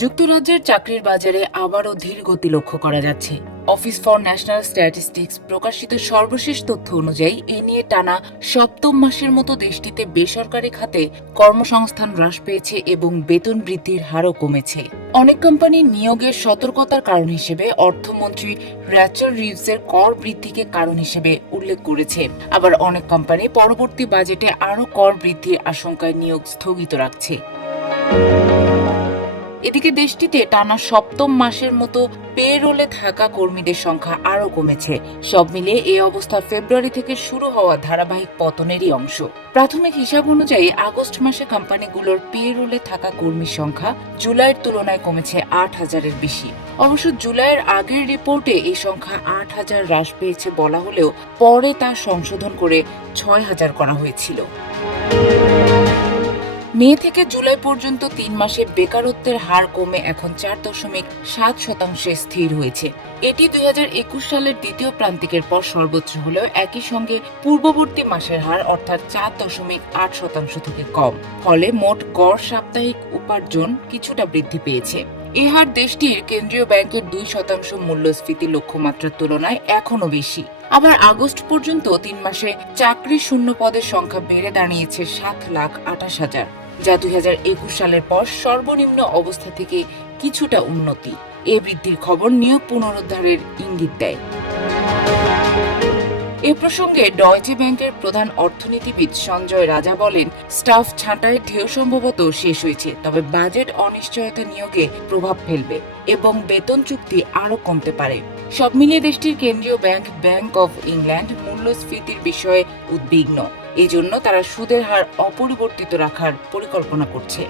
যুক্তরাজ্যের চাকরির বাজারে আবারও ধীর গতি লক্ষ্য করা যাচ্ছে। অফিস ফর ন্যাশনাল স্ট্যাটিস্টিক্স প্রকাশিত সর্বশেষ তথ্য অনুযায়ী এ নিয়ে টানা সপ্তম মাসের মতো দেশটিতে বেসরকারি খাতে কর্মসংস্থান হ্রাস পেয়েছে এবং বেতন বৃদ্ধির হারও কমেছে। অনেক কোম্পানি নিয়োগের সতর্কতার কারণ হিসেবে অর্থমন্ত্রী র্যাচেল রিভসের কর বৃদ্ধিকে কারণ হিসেবে উল্লেখ করেছে। আবার অনেক কোম্পানি পরবর্তী বাজেটে আরও কর বৃদ্ধির আশঙ্কায় নিয়োগ স্থগিত রাখছে। এদিকে দেশটিতে টানা সপ্তম মাসের মতো পে রোলে থাকা কর্মীদের সংখ্যা আরও কমেছে। সব মিলিয়ে এই অবস্থা ফেব্রুয়ারি থেকে শুরু হওয়া ধারাবাহিক পতনেরই অংশ। প্রাথমিক হিসাব অনুযায়ী আগস্ট মাসে কোম্পানিগুলোর পে রোলে থাকা কর্মীর সংখ্যা জুলাইয়ের তুলনায় কমেছে 8,000-এর বেশি। অবশ্য জুলাইয়ের আগের রিপোর্টে এই সংখ্যা 8,000 হ্রাস পেয়েছে বলা হলেও পরে তা সংশোধন করে 6,000 করা হয়েছিল। মে থেকে জুলাই পর্যন্ত 3 মাসে বেকারত্বের হার কমে এখন 4.7% স্থির হয়েছে। এটি 2021 সালের দ্বিতীয় প্রান্তিকের পর সর্বোচ্চ হলেও একই সঙ্গে পূর্ববর্তী মাসের হার অর্থাৎ 4.8% থেকে কম। ফলে মোট গড় সাপ্তাহিক উপার্জন কিছুটা বৃদ্ধি পেয়েছে। এ হার দেশটির কেন্দ্রীয় ব্যাংকের 2% মূল্যস্ফীতি লক্ষ্যমাত্রার তুলনায় এখনো বেশি। আবার আগস্ট পর্যন্ত 3 মাসে চাকরি শূন্য পদের সংখ্যা বেড়ে দাঁড়িয়েছে 7,28,000, যা 2021 সালের পর সর্বনিম্ন অবস্থা থেকে কিছুটা উন্নতি। এ বৃদ্ধির খবর নিয়োগ পুনরুদ্ধারের ইঙ্গিত দেয়। এ প্রসঙ্গে ডয়চে ব্যাংকের প্রধান অর্থনীতিবিদ সঞ্জয় রাজা বলেন, স্টাফ ছাঁটাইয়ের ঢেউ সম্ভবত শেষ হয়েছে, তবে বাজেট অনিশ্চয়তা নিয়োগে প্রভাব ফেলবে এবং বেতন চুক্তি আরও কমতে পারে। সব মিলিয়ে দেশটির কেন্দ্রীয় ব্যাংক অব ইংল্যান্ড মূল্যস্ফীতির বিষয়ে উদ্বিগ্ন। এজন্য তারা সুদের হার অপরিবর্তিত রাখার পরিকল্পনা করছে।